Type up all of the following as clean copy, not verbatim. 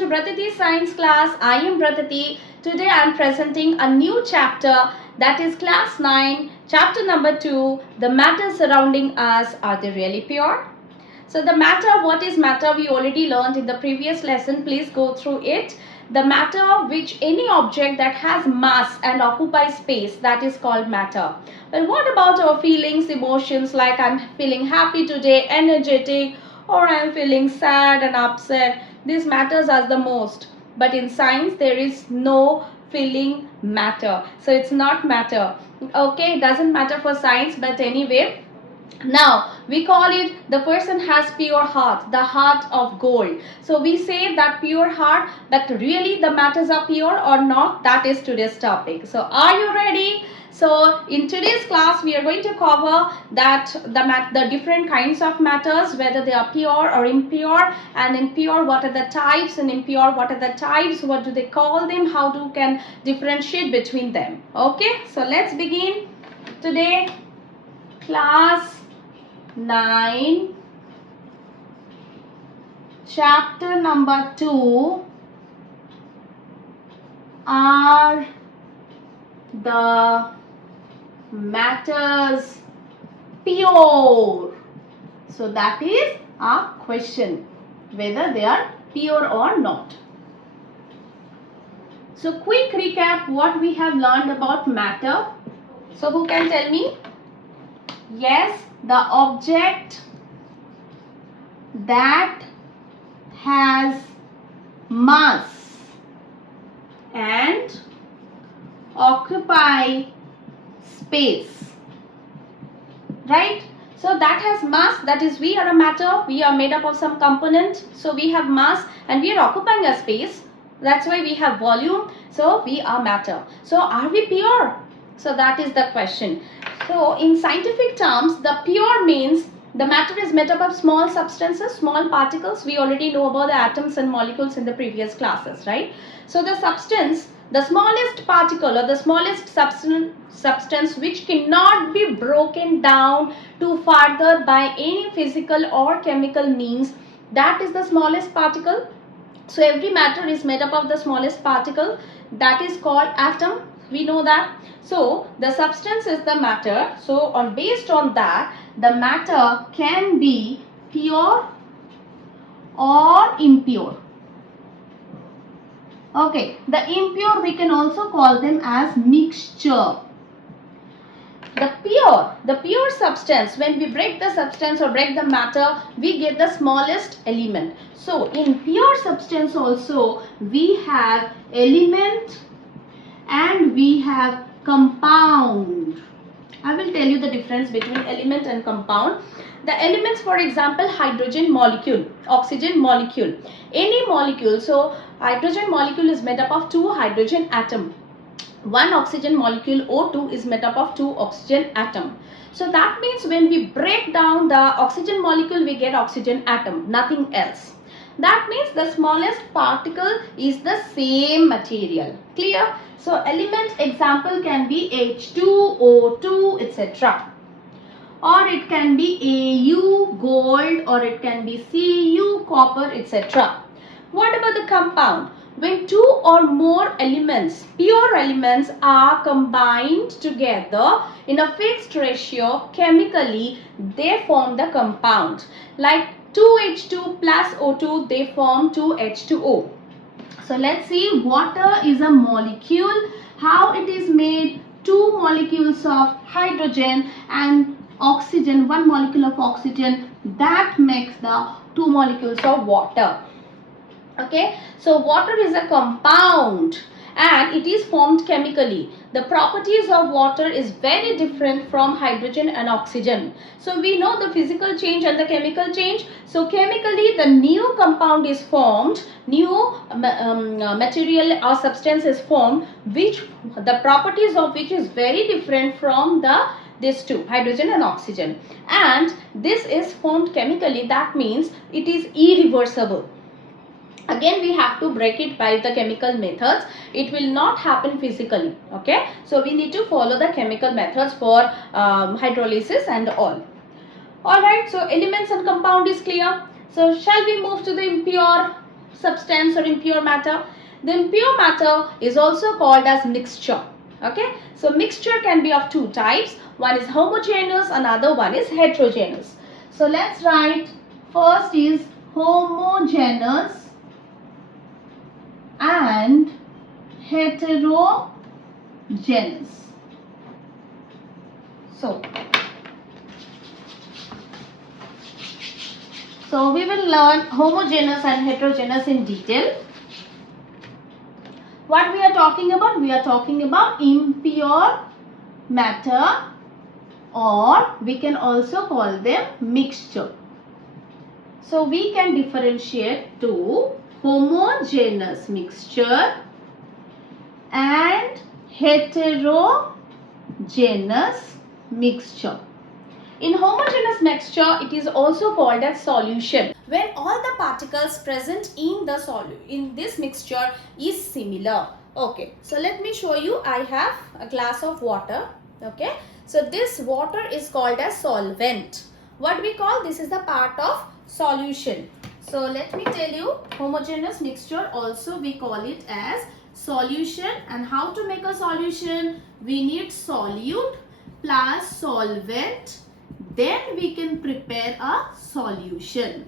to Bratati Science class. I am Bratati. Today I am presenting a new chapter, that is class 9, chapter number 2. The matter surrounding us, are they really pure? So the matter, what is matter? We already learned in the previous lesson. Please go through it. The matter, which any object that has mass and occupies space, that is called matter. But what about our feelings, emotions, like I'm feeling happy today, energetic, or I'm feeling sad and upset? These matters are the most. But in science, there is no feeling matter. So it's not matter. Okay, it doesn't matter for science, but anyway. Now we call it the person has pure heart, the heart of gold. So we say that pure heart, but really the matters are pure or not, that is today's topic. So are you ready? So in today's class we are going to cover that the different kinds of matters, whether they are pure or impure, and impure what are the types, and impure what are the types, what do they call them, how do can differentiate between them. Okay, so let's begin today. Class 9, chapter number 2, are the matters pure? So that is a question, whether they are pure or not. So quick recap what we have learned about matter. So who can tell me? Yes, the object that has mass and occupy space, right? So that has mass, that is we are a matter, we are made up of some component, so we have mass and we are occupying a space, that's why we have volume, so we are matter. So are we pure? So that is the question. So in scientific terms, the pure means the matter is made up of small substances, small particles. We already know about the atoms and molecules in the previous classes, right? So the substance, the smallest particle or the smallest substance which cannot be broken down to further by any physical or chemical means, that is the smallest particle. So every matter is made up of the smallest particle, that is called atom. We know that. So the substance is the matter. So based on that, the matter can be pure or impure. Okay, the impure we can also call them as mixture. The pure substance, when we break the substance or break the matter, we get the smallest element. So in pure substance also we have element and we have compound. I will tell you the difference between element and compound. The elements, for example, hydrogen molecule, oxygen molecule, any molecule. So hydrogen molecule is made up of 2 hydrogen atom. One oxygen molecule O2 is made up of 2 oxygen atom. So that means when we break down the oxygen molecule, we get oxygen atom, nothing else. That means the smallest particle is the same material. Clear? So element example can be H2, O2, etc. Or it can be Au, gold, or it can be Cu, copper, etc. What about the compound? When 2 or more elements, pure elements, are combined together in a fixed ratio, chemically they form the compound. Like 2H2 plus O2, they form 2H2O. So let's see, water is a molecule. How it is made? 2 molecules of hydrogen and oxygen, 1 molecule of oxygen, that makes the 2 molecules of water. Okay, so water is a compound and it is formed chemically. The properties of water is very different from hydrogen and oxygen. So we know the physical change and the chemical change. So chemically the new compound is formed, new material or substance is formed, which the properties of which is very different from these two, hydrogen and oxygen. And this is formed chemically, that means it is irreversible. Again we have to break it by the chemical methods. It will not happen physically. Okay, so we need to follow the chemical methods for hydrolysis and all. Alright, so elements and compound is clear. So shall we move to the impure? substance or impure matter. The impure matter is also called as mixture. Okay, so mixture can be of two types. One is homogeneous, another one is heterogeneous. So let's write, first is homogeneous and heterogeneous. So we will learn homogeneous and heterogeneous in detail. What we are talking about? We are talking about impure matter, or we can also call them mixture. So we can differentiate to homogeneous mixture and heterogeneous mixture. In homogeneous mixture, it is also called as solution, when all the particles present in the in this mixture is similar. Okay, so let me show you. I have a glass of water. Okay, so this water is called as solvent. What we call this is the part of solution. So let me tell you, homogeneous mixture also we call it as solution. And how to make a solution? We need solute plus solvent, then we can prepare a solution.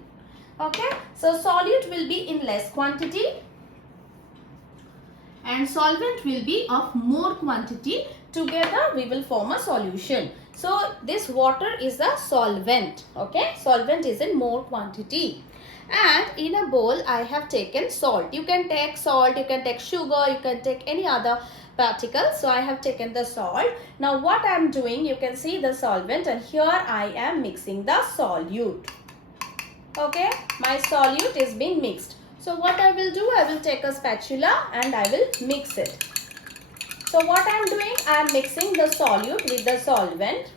Okay, so solute will be in less quantity and solvent will be of more quantity. Together we will form a solution. So this water is a solvent. Okay, solvent is in more quantity. And in a bowl I have taken salt. You can take salt, you can take sugar, you can take any other particles. So I have taken the salt. Now what I am doing, you can see the solvent, and here I am mixing the solute. Okay, my solute is being mixed. So what I will do, I will take a spatula and I will mix it. So what I am doing, I am mixing the solute with the solvent.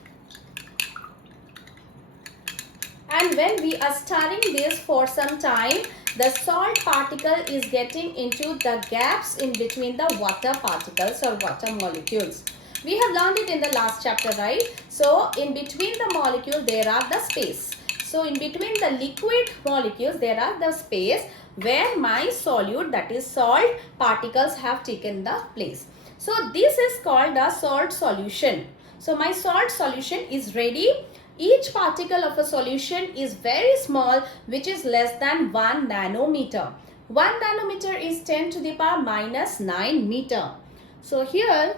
And when we are stirring this for some time, the salt particle is getting into the gaps in between the water particles or water molecules. We have learned it in the last chapter, right? So in between the molecule there are the space. So in between the liquid molecules there are the space where my solute, that is salt particles, have taken the place. So this is called a salt solution. So my salt solution is ready. Each particle of a solution is very small, which is less than 1 nanometer. 1 nanometer is 10 to the power minus 9 meter. So here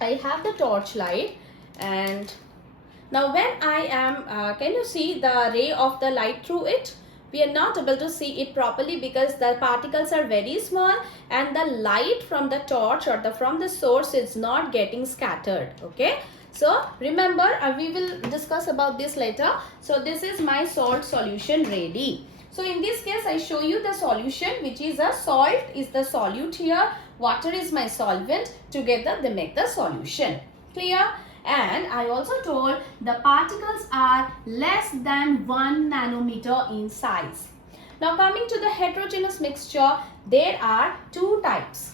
I have the torch light, and now when I am, can you see the ray of the light through it? We are not able to see it properly because the particles are very small and the light from the torch or from the source is not getting scattered. Okay. So remember, we will discuss about this later. So this is my salt solution ready. So in this case, I show you the solution, which is a salt is the solute here. Water is my solvent. Together they make the solution. Clear? And I also told the particles are less than 1 nanometer in size. Now coming to the heterogeneous mixture, there are two types.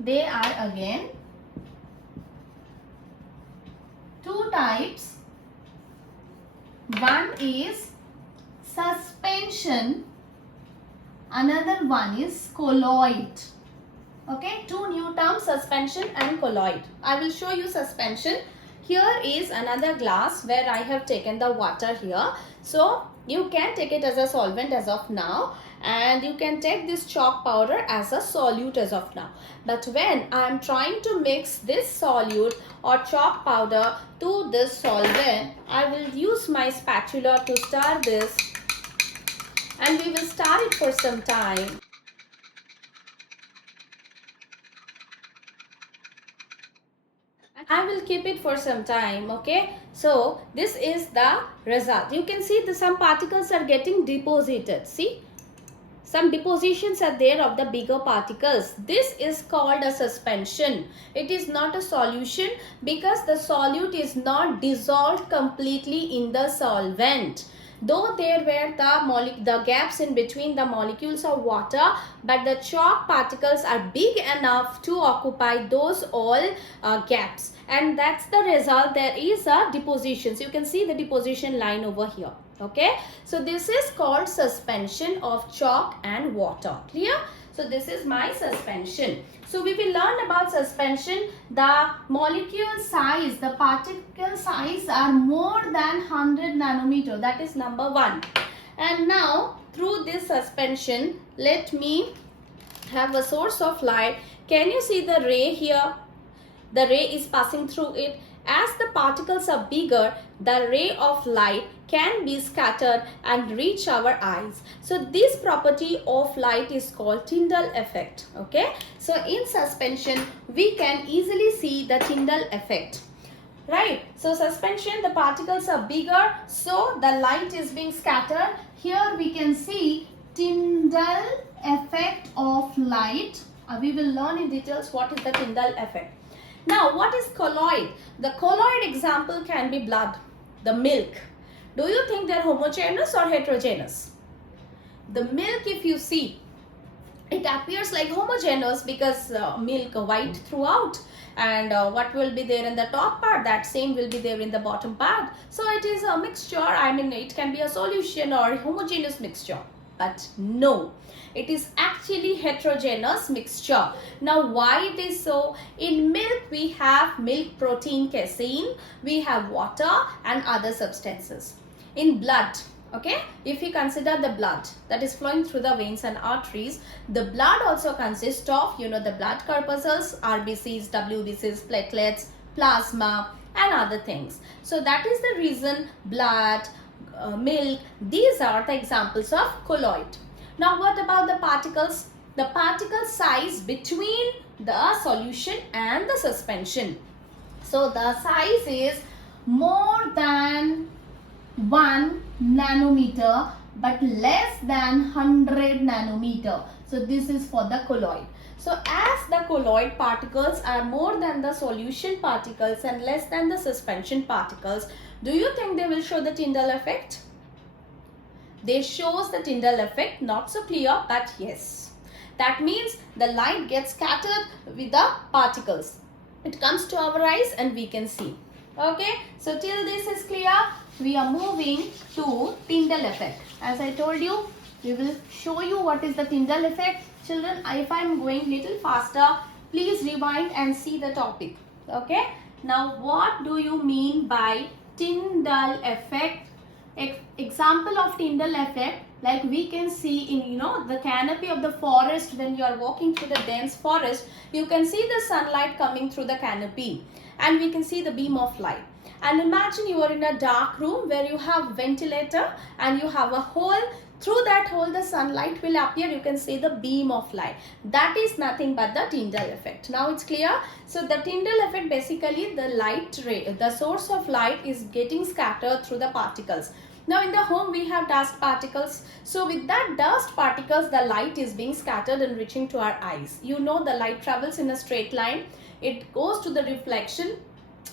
There are again two types. One is suspension, another one is colloid. Okay, two new terms, suspension and colloid. I will show you suspension. Here is another glass where I have taken the water here. So you can take it as a solvent as of now, and you can take this chalk powder as a solute as of now. But when I am trying to mix this solute or chalk powder to this solvent, I will use my spatula to stir this, and we will stir it for some time. I will keep it for some time. Okay, so this is the result. You can see some particles are getting deposited. See, some depositions are there of the bigger particles. This is called a suspension. It is not a solution because the solute is not dissolved completely in the solvent. Though there were the gaps in between the molecules of water, but the chalk particles are big enough to occupy those all gaps, and that's the result. There is a deposition. So you can see the deposition line over here. Okay, so this is called suspension of chalk and water. Clear? So this is my suspension. So we will learn about suspension. The molecule size, the particle size are more than 100 nanometer. That is number 1. And now through this suspension, let me have a source of light. Can you see the ray here? The ray is passing through it. As the particles are bigger, the ray of light can be scattered and reach our eyes. So this property of light is called Tyndall effect. Okay. So in suspension, we can easily see the Tyndall effect. Right. So suspension, the particles are bigger, so the light is being scattered. Here we can see Tyndall effect of light. We will learn in details what is the Tyndall effect. Now, what is colloid? The colloid example can be blood, the milk. Do you think they are homogeneous or heterogeneous? The milk, if you see, it appears like homogeneous because milk white throughout, and what will be there in the top part, that same will be there in the bottom part. So it is a mixture. I mean, it can be a solution or a homogeneous mixture. But no, it is actually heterogeneous mixture. Now why it is so? In milk we have milk protein casein, we have water and other substances. In blood, okay, if you consider the blood that is flowing through the veins and arteries, the blood also consists of, you know, the blood corpuscles, RBCs, WBCs, platelets, plasma and other things. So that is the reason blood, milk, these are the examples of colloid. Now what about the particles? The particle size between the solution and the suspension. So the size is more than 1 nanometer but less than 100 nanometer. So this is for the colloid. So as the colloid particles are more than the solution particles and less than the suspension particles, do you think they will show the Tyndall effect? They shows the Tyndall effect, not so clear, but yes. That means the light gets scattered with the particles. It comes to our eyes and we can see. Okay, so till this is clear, we are moving to Tyndall effect. As I told you, we will show you what is the Tyndall effect. Children, if I am going little faster, please rewind and see the topic. Okay, now what do you mean by Tyndall effect? Example of Tyndall effect, like we can see in, you know, the canopy of the forest. When you are walking through the dense forest, you can see the sunlight coming through the canopy and we can see the beam of light. And imagine you are in a dark room where you have ventilator and you have a hole. Through that hole the sunlight will appear. You can see the beam of light. That is nothing but the Tyndall effect. Now it's clear. So the Tyndall effect, basically the light ray, the source of light is getting scattered through the particles. Now in the home we have dust particles. So with that dust particles, the light is being scattered and reaching to our eyes. You know, the light travels in a straight line. It goes to the reflection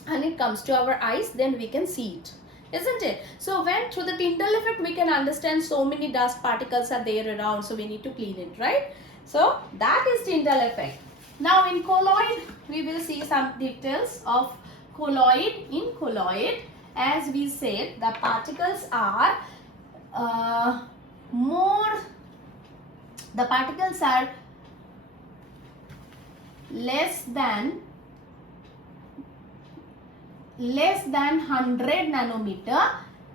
and it comes to our eyes, then we can see it. Isn't it? So when through the Tyndall effect we can understand so many dust particles are there around, so we need to clean it, right? So that is Tyndall effect. Now in colloid we will see some details of colloid. In colloid, as we said, the particles are less than 100 nanometer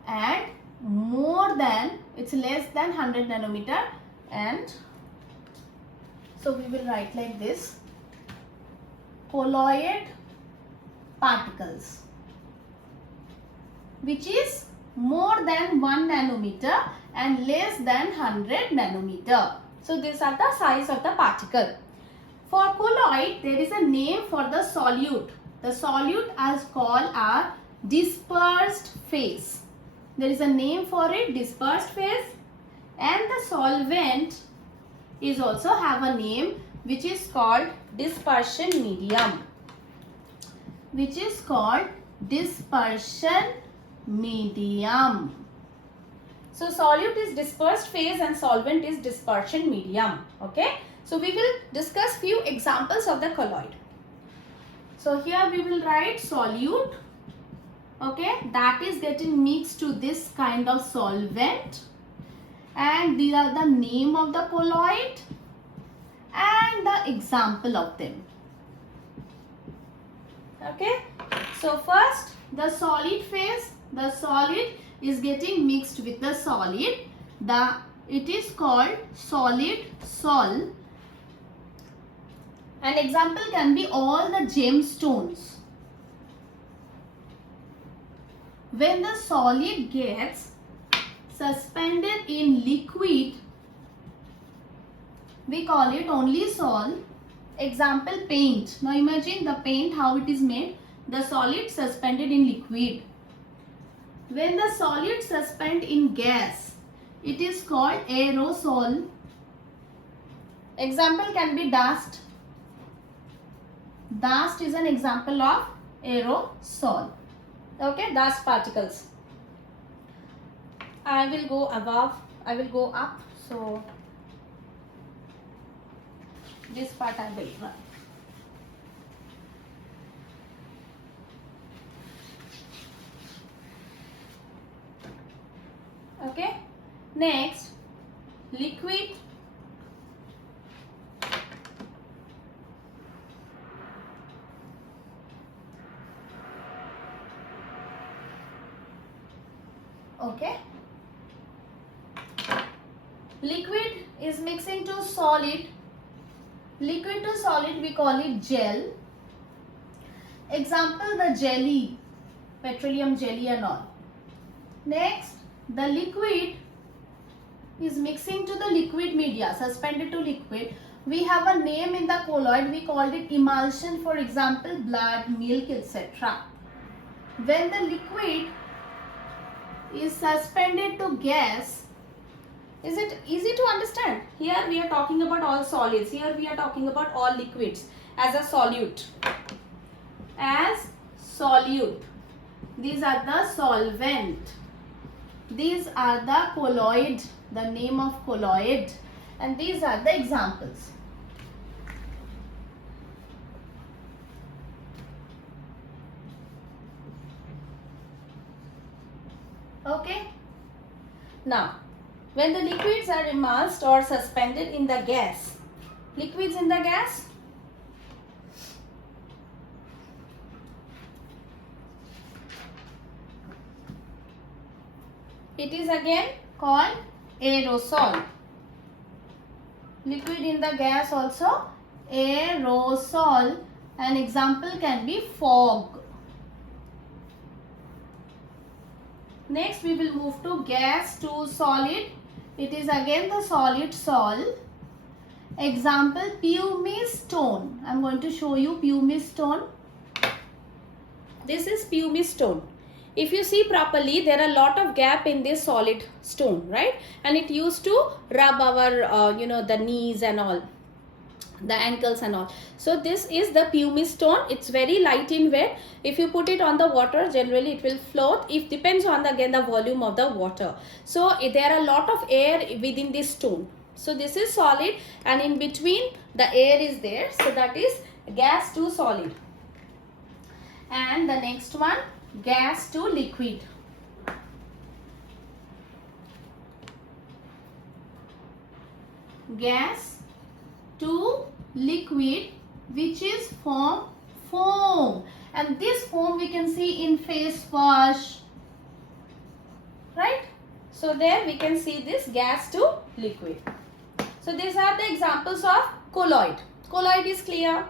and more than, it's less than 100 nanometer, and so we will write like this: colloid particles which is more than 1 nanometer and less than 100 nanometer. So these are the size of the particle. For colloid, there is a name for the solute. The solute is called a dispersed phase. There is a name for it, dispersed phase, and the solvent is also have a name which is called dispersion medium. Which is called dispersion medium. So solute is dispersed phase and solvent is dispersion medium. Okay. So we will discuss few examples of the colloid. So here we will write solute Okay, that is getting mixed to this kind of solvent, and these are the name of the colloid and the example of them. Okay, so first the solid phase, the solid is getting mixed with the solid. It is called solid sol. An example can be all the gemstones. When the solid gets suspended in liquid, we call it only sol. Example, paint. Now imagine the paint, how it is made. The solid suspended in liquid. When the solid suspend in gas, it is called aerosol. Example can be dust. Dust is an example of aerosol. Okay, dust particles. I will go above, I will go up. So this part I will run. Okay, next, liquid. Okay, liquid is mixing to solid. Liquid to solid, we call it gel. Example, the jelly, petroleum jelly and all. Next, the liquid is mixing to the liquid media, suspended to liquid. We have a name in the colloid, we called it emulsion, for example, blood, milk, etc. When the liquid is suspended to gas, is it easy to understand? Here we are talking about all solids. Here we are talking about all liquids as a solute. As solute. These are the solvent. These are the colloid, the name of colloid, and these are the examples. Okay. Now, when the liquids are immersed or suspended in the gas, liquids in the gas, it is again called aerosol. Liquid in the gas also aerosol. An example can be fog. Next we will move to gas to solid. It is again the solid sol. Example, pumice stone. I am going to show you pumice stone. This is pumice stone. If you see properly, there are a lot of gap in this solid stone, right? And it used to rub our, the knees and all, the ankles and all. So this is the pumice stone. It's very light in weight. If you put it on the water, generally it will float. It depends on the volume of the water. So there are a lot of air within this stone. So this is solid, and in between the air is there. So that is gas to solid. And the next one, gas to liquid. Gas to liquid, which is form foam, and this foam we can see in face wash, right? So there we can see this gas to liquid. So these are the examples of colloid. Colloid is clear.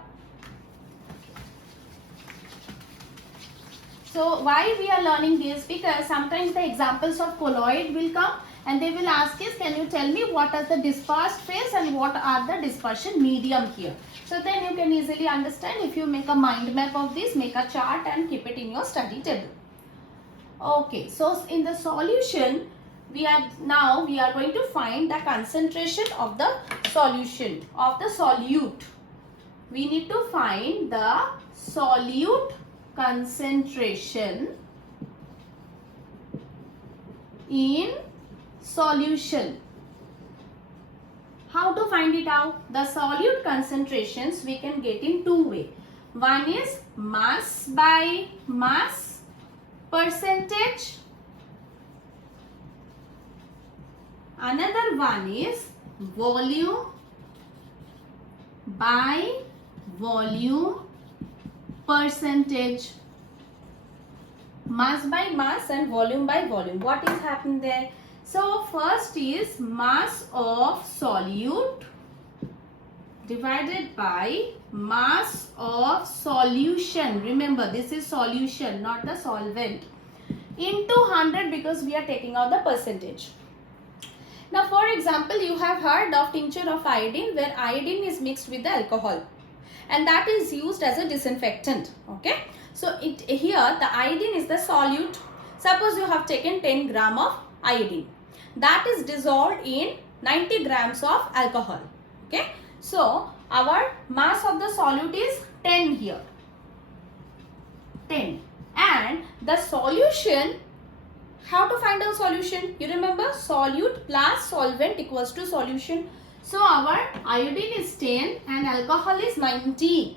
So why we are learning this? Because sometimes the examples of colloid will come and they will ask us, can you tell me what is the dispersed phase and what are the dispersion medium here? So then you can easily understand. If you make a mind map of this, make a chart and keep it in your study table. Okay, so in the solution, we are going to find the concentration of the solution, of the solute. We need to find the solute concentration in solution. How to find it out? The solute concentrations we can get in two ways. One is mass by mass percentage. Another one is volume by volume percentage. Mass by mass and volume by volume. What is happening there? So first is mass of solute divided by mass of solution. Remember, this is solution, not the solvent, into 100 because we are taking out the percentage. Now, for example, you have heard of tincture of iodine, where iodine is mixed with the alcohol, and that is used as a disinfectant. Okay, so here the iodine is the solute. Suppose you have taken 10 gram of iodine, that is dissolved in 90 grams of alcohol. Okay, so our mass of the solute is 10 here, 10, and the solution, how to find out solution? You remember, solute plus solvent equals to solution. So our iodine is 10 and alcohol is 90.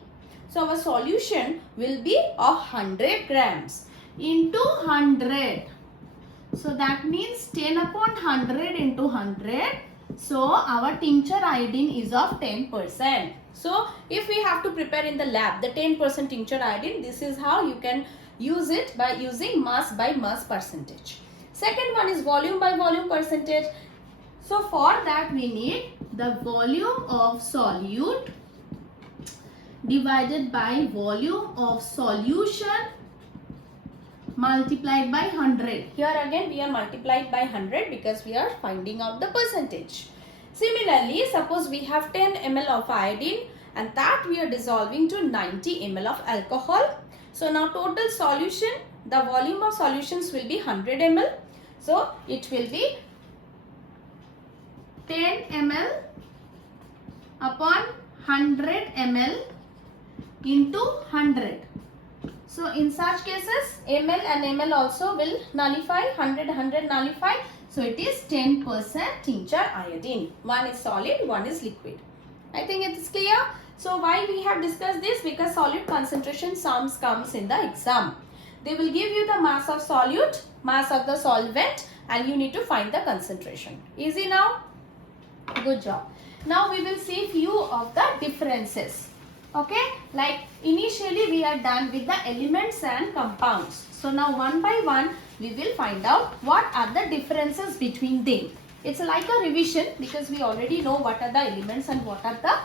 So our solution will be 100 grams into 100. So that means 10 upon 100 into 100. So our tincture iodine is of 10%. So if we have to prepare in the lab the 10% tincture iodine, this is how you can use it, by using mass by mass percentage. Second one is volume by volume percentage. So for that we need the volume of solute divided by volume of solution multiplied by 100. Here again we are multiplied by 100 because we are finding out the percentage. Similarly, suppose we have 10 ml of iodine and that we are dissolving to 90 ml of alcohol. So now total solution, the volume of solutions will be 100 ml. So it will be 10 ml upon 100 ml into 100. So in such cases, ml and ml also will nullify, 100 nullify. So it is 10% tincture iodine. One is solid, one is liquid. I think it is clear. So why we have discussed this? Because solute concentration sums comes in the exam. They will give you the mass of solute, mass of the solvent, and you need to find the concentration. Easy now? Good job. Now we will see few of the differences. Okay, like initially we are done with the elements and compounds. So now one by one we will find out what are the differences between them. It's like a revision because we already know what are the elements and what are the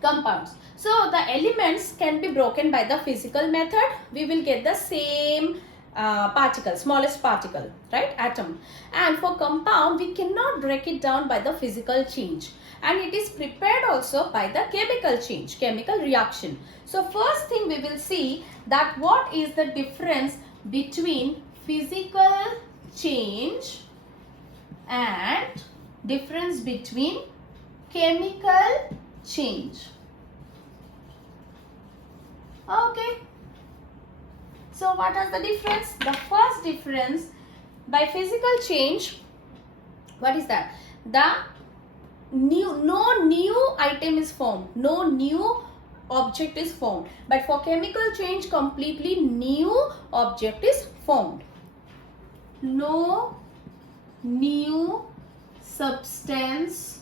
compounds. So the elements can be broken by the physical method. We will get the same particle, smallest particle, right, atom. And for compound we cannot break it down by the physical change, and it is prepared also by the chemical change, chemical reaction. So first thing we will see that what is the difference between physical change and difference between chemical change. Okay. So what is the difference? The first difference, by physical change, what is that? No new item is formed, no new object is formed. But for chemical change, completely new object is formed. No new substance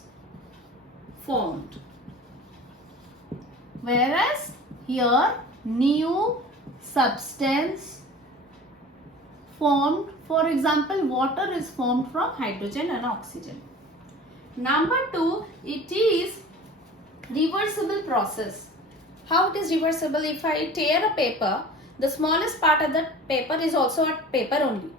formed. Whereas here new substance formed. For example, water is formed from hydrogen and oxygen. Number two, it is reversible process. How it is reversible? If I tear a paper, the smallest part of the paper is also a paper only.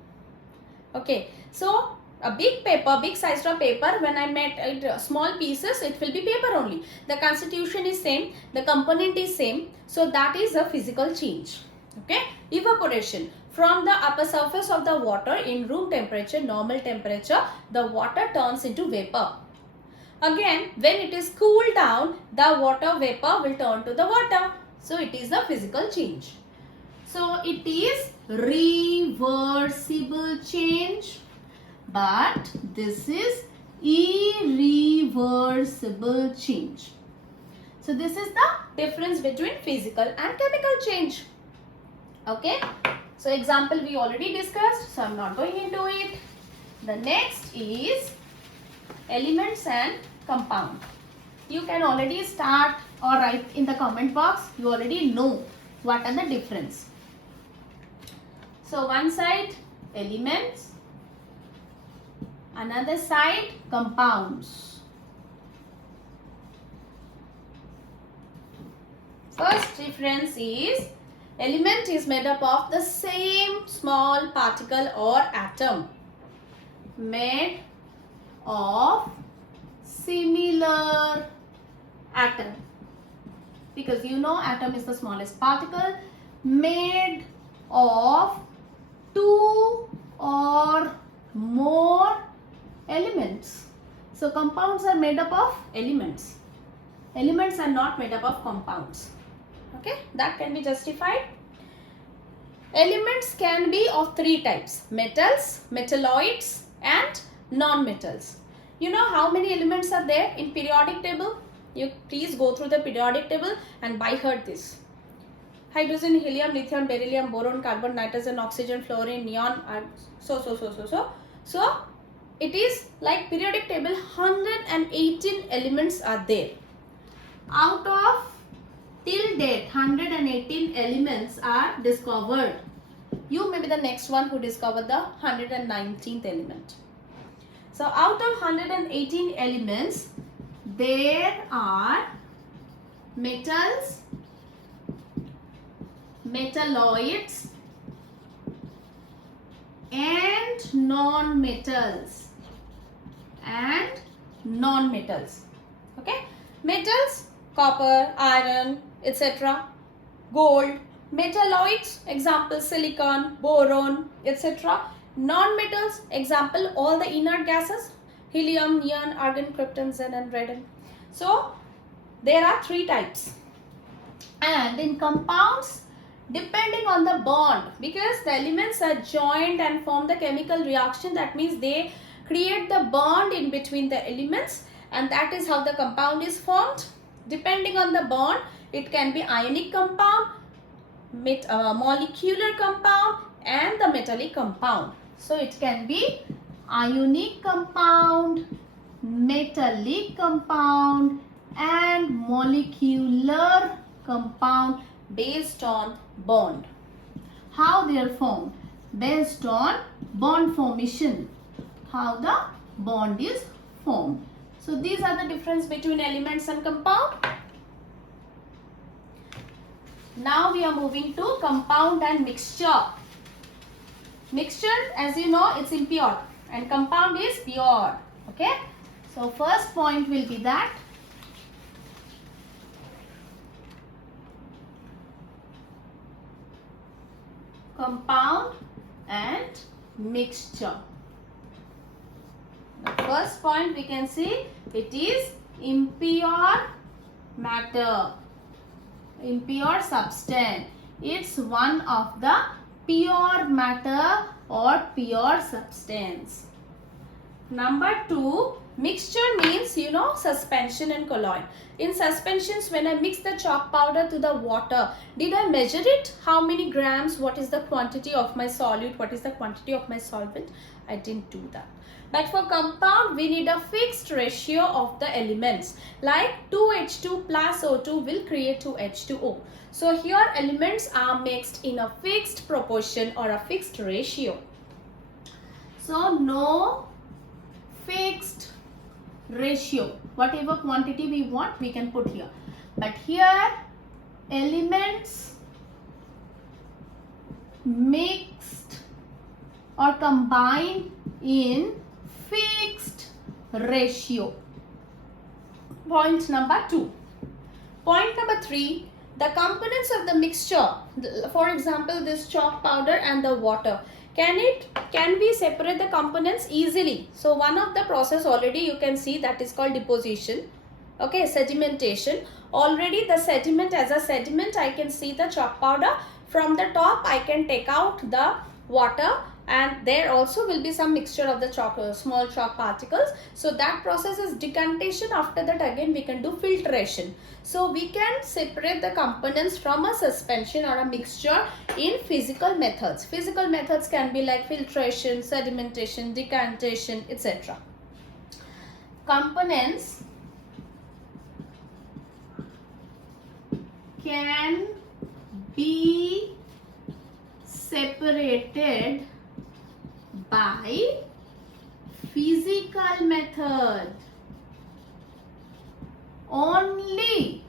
Okay, so a big paper, big size of paper, when I make it small pieces, it will be paper only. The constitution is same, the component is same. So that is a physical change. Okay, evaporation. From the upper surface of the water in room temperature, normal temperature, the water turns into vapor. Again, when it is cooled down, the water vapor will turn to the water. So it is a physical change. So it is reversible change, but this is irreversible change. So this is the difference between physical and chemical change. Okay. So example we already discussed, so I'm not going into it. The next is elements and compound. You can already start or write in the comment box. You already know what are the difference. So one side elements, another side compounds. First difference is element is made up of the same small particle or atom, made of similar atom, because you know atom is the smallest particle, made of two or more elements. So compounds are made up of elements. Elements are not made up of compounds. Okay, that can be justified. Elements can be of three types: metals, metalloids and non-metals. You know how many elements are there in periodic table? You please go through the periodic table and by heart this: hydrogen, helium, lithium, beryllium, boron, carbon, nitrogen, oxygen, fluorine, neon, and so it is like periodic table. 118 elements are there. Out of till date 118 elements are discovered. You may be the next one who discovered the 119th element. So out of 118 elements, there are metals, metalloids and non-metals Okay, metals: copper, iron, etc. Gold. Metalloids, example silicon, boron, etc. Non-metals, example all the inert gases: helium, neon, argon, krypton, xenon and radon. So there are three types. And in compounds, depending on the bond, because the elements are joined and form the chemical reaction, that means they create the bond in between the elements, and that is how the compound is formed. Depending on the bond, it can be ionic compound, molecular compound and the metallic compound. So it can be ionic compound, metallic compound and molecular compound based on bond. How they are formed? Based on bond formation. How the bond is formed. So these are the difference between elements and compound. Now we are moving to compound and mixture. Mixture, as you know, it's impure and compound is pure. Okay. So first point will be that compound and mixture. The first point we can see, it is impure matter, impure substance. It's one of the pure matter or pure substance. Number 2, mixture means, you know, suspension and colloid. In suspensions, when I mix the chalk powder to the water, did I measure it? How many grams? What is the quantity of my solute? What is the quantity of my solvent? I didn't do that. But for compound, we need a fixed ratio of the elements. Like 2H2 plus O2 will create 2H2O. So here elements are mixed in a fixed proportion or a fixed ratio. So no fixed ratio. Whatever quantity we want, we can put here. But here elements mixed or combined in fixed ratio. Point number 2. Point number 3, the components of the mixture, for example this chalk powder and the water, can we separate the components easily? So one of the process already you can see, that is called deposition. Okay, sedimentation. Already the sediment, as a sediment I can see the chalk powder. From the top I can take out the water and there also will be some mixture of the small chalk particles. So that process is decantation. After that again we can do filtration. So we can separate the components from a suspension or a mixture in physical methods. Physical methods can be like filtration, sedimentation, decantation, etc. Components can be separated by physical method. Only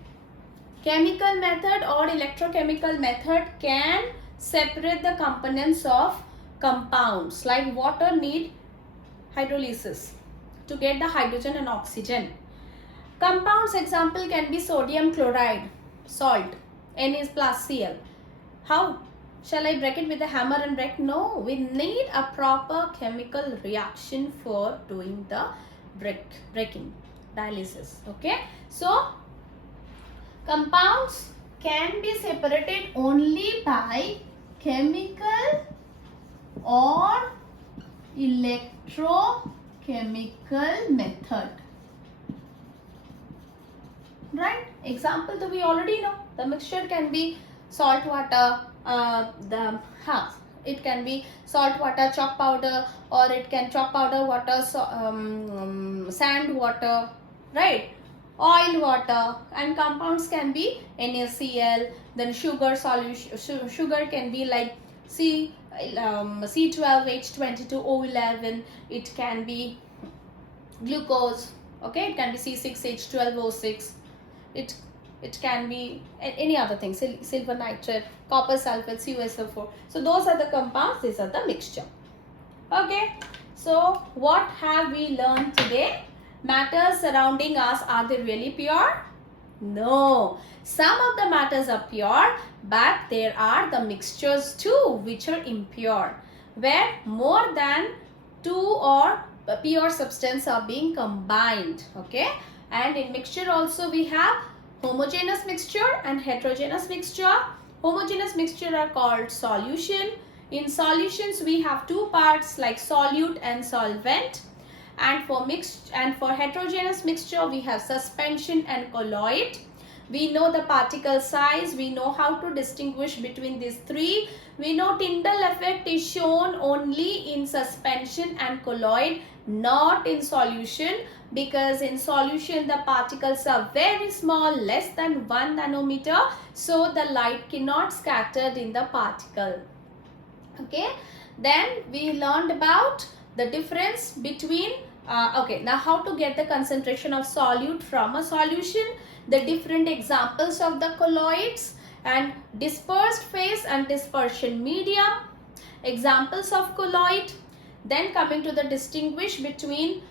chemical method or electrochemical method can separate the components of compounds. Like water need hydrolysis to get the hydrogen and oxygen. Compounds example can be sodium chloride, salt, Na plus Cl. How? Shall I break it with a hammer and break? No, we need a proper chemical reaction for doing the breaking, dialysis. Okay, so compounds can be separated only by chemical or electrochemical method. Right? Example that we already know. The mixture can be salt water, it can be salt water, chalk powder, or it can chalk powder water, sand water, right? Oil water, and compounds can be NaCl. Then sugar solution, sugar can be like C12H22O11. It can be glucose. Okay, it can be C6H12O6. It can be any other thing, silver nitrate, copper sulfate, CuSO4. So those are the compounds, these are the mixture. Okay, so what have we learned today? Matters surrounding us, are they really pure? No. Some of the matters are pure, but there are the mixtures too which are impure, where more than two or pure substance are being combined. Okay, and in mixture also we have homogeneous mixture and heterogeneous mixture. Homogeneous mixture are called solution. In solutions we have two parts like solute and solvent. And for heterogeneous mixture we have suspension and colloid. We know the particle size, we know how to distinguish between these three. We know Tyndall effect is shown only in suspension and colloid, not in solution, because in solution the particles are very small, less than 1 nanometer, so the light cannot scatter in the particle. Okay, then we learned about the difference between okay, now how to get the concentration of solute from a solution, the different examples of the colloids, and dispersed phase and dispersion medium, examples of colloid. Then coming to the distinguish between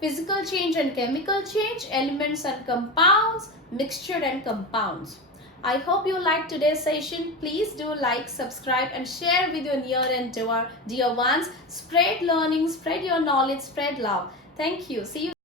physical change and chemical change, elements and compounds, mixture and compounds. I hope you liked today's session. Please do like, subscribe and share with your near and dear ones. Spread learning, spread your knowledge, spread love. Thank you. See you.